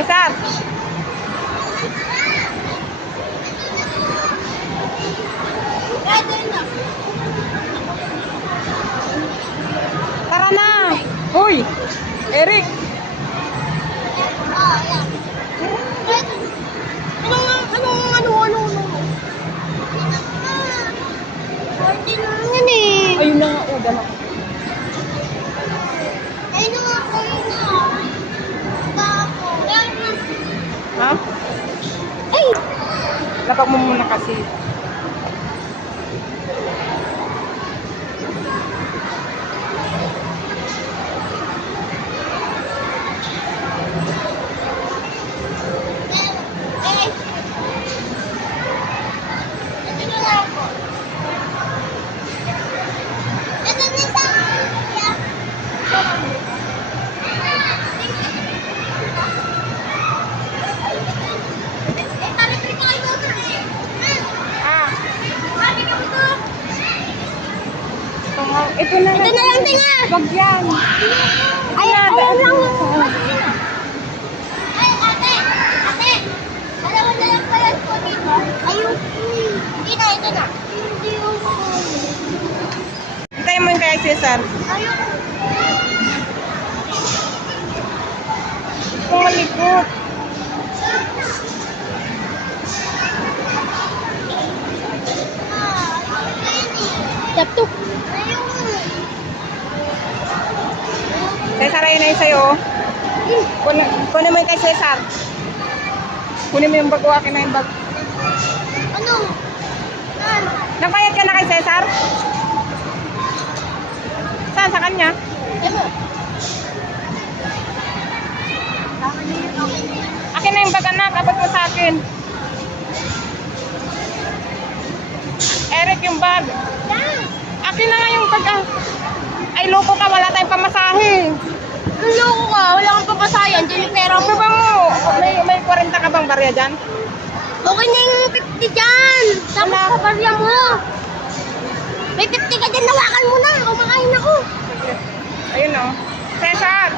Cesar! Tara na! Hoy! Eric! Ano? Party na yan eh. Ayun na nga, udan ako. Ayun na. Ha? Ay! Lapag mo muna kasi. Ito na lang, tinga! Wag yan. Ay, ayan lang. Ay, ate! Alam mo na lang pala ko dito. Ayun. Hindi na, ito na. Hindi ako. Hintayin mo yung kay Cesar. Ayun. Kung malikot. Taptok. Cesar, ayun na yun sa'yo. Kunin mo yung kay Cesar. Kunin mo yung bag ko. Akin na yung bag. Ano? Saan? Nagbayad ka na kay Cesar? Saan? Sa kanya? Emo. Akin na yung bag, anak. Abot mo sa akin. Eric, yung bag. Akin na nga yung bag. Ay, loko ka. Wala tayong pamasahe. Ang loko ka. Wala kang papasayan. Diyan yung pera mo. Ano ba mo? May 40 ka bang barya dyan? Okay na yung 50 dyan. Tapos sa barya mo. May 50 ka dyan. Nawakan mo na. Kumakain ako. Ayun o. Cesar!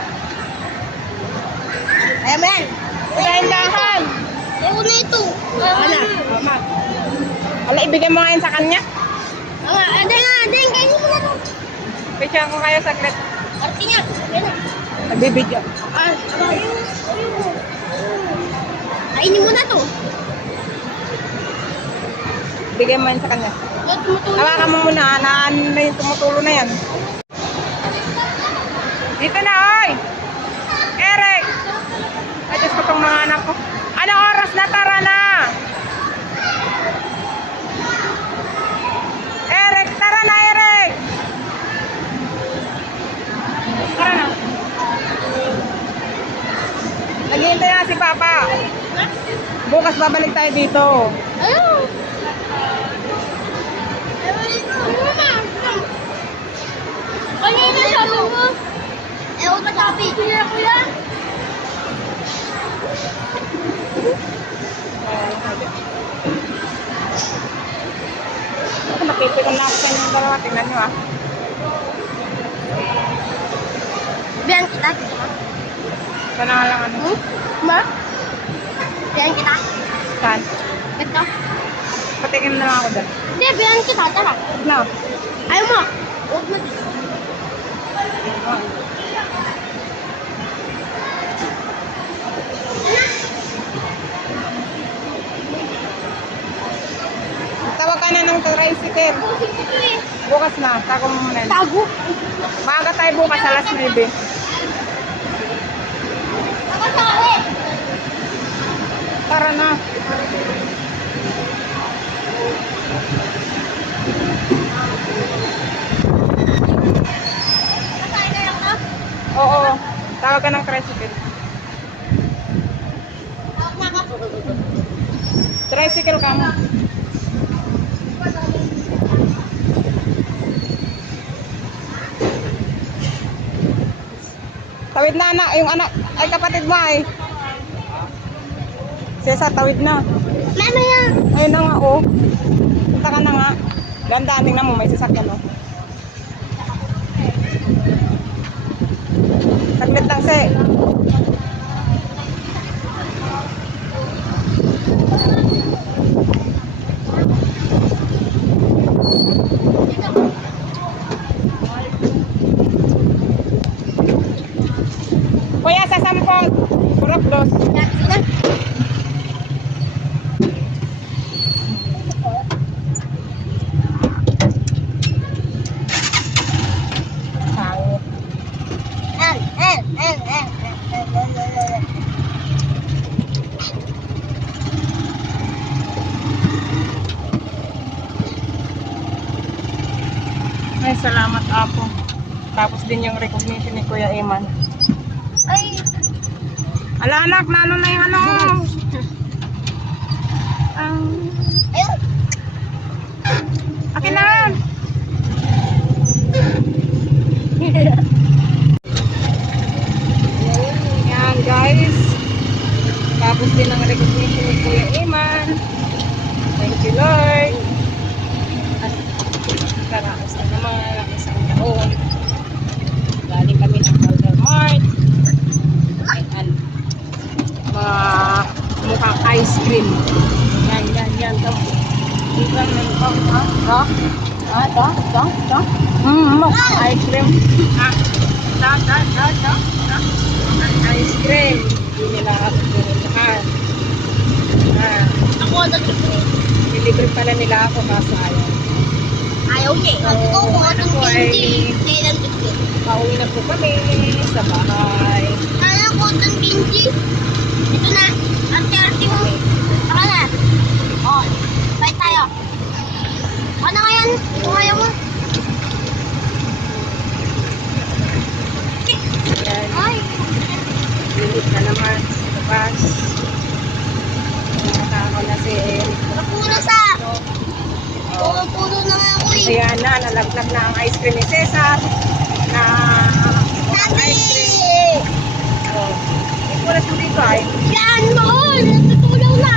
Ayan mo yan. Dahan-dahan! Ewan na ito. Wala. Mama. Wala, ibigay mo nga yun sa kanya. Aden, kainin mo na ito. Picture ko kayo saglit. Party niya. Ayan na. Nagbibidyo. Kainin mo na ito. Bigay mo yun sa kanya. Hawakan mo muna. Naan na yung tumutulo na yan. Dito na, oy! Eric! Ay, Diyos ko tong mga anak ko. Ano oras na? Tara na! Eric! Tara na, Eric! Tara na. Naghihintay na si Papa. Bukas babalik tayo dito. Ayun. Kanina sabi mo. Ewan ka sabi. Kaya kuya. Ako napipikon na ako sa inyong dalawa. Tingnan nyo ah. Biyan kita. Ito na nga lang ano. Ma? Biyan kita. Saan? Ito. Patikin na lang ako dyan. Hindi, biyan kita. Tara. No. Ayaw mo. Huwag mo. Tawag ka na ng tricycle. Bukas na. Tago mo muna. Tago. Maaga tayo bukas alas 9. Ako sabi. Tara na. Kasaya na lang ka? Oo. Tawag ka ng tricycle. Tawag na ako. Tricycle ka mo. Tawid na anak. Yung anak. Ay kapatid mo ay. Cesar, tawid na. Mama yan. Ayun na nga oh. Punta ka na nga. Ganda, tingnan mo. May sasakyan oh. Saglit lang, se. Kuya, sa 10. Kurap dos. Ay, salamat Apo. Tapos din yung recognition ni Kuya Eman. Ay, Ala anak, nano na yung ano? ayun. Akin na. Yan guys. Tapos din ang recognition ni Kuya Eman. Thank you Lord. At karaos na naman ang isang taon. Galing kami ng Walmart. Ayan. Mga mukhang ice cream. Yan. Dito lang ng ito. Ito. Mukhang ice cream. Ice cream. Hindi nila ako pinilihan. Ako nag-trip. Nilibre pala nila ako kaso ayaw. Ayaw niya. Sabi ko kung anong Ako ay hindi. Kailan trip. pauwi na po kami sa bahay. Ano ko itong Benji? Ito na. Ang charity mo. Saka na. Oh, bye tayo. Ano ngayon? Kung ayaw mo. Yan. Ay. Lilit na naman sa labas. Nakako na si Eric. Napuno sa. Puno na nga ako eh. Ayan na, nalaglag na ang ice cream ni Cesar. Na ang ice cream. Oh. Ikulat mo dito ay. Yan doon. Natutulaw na.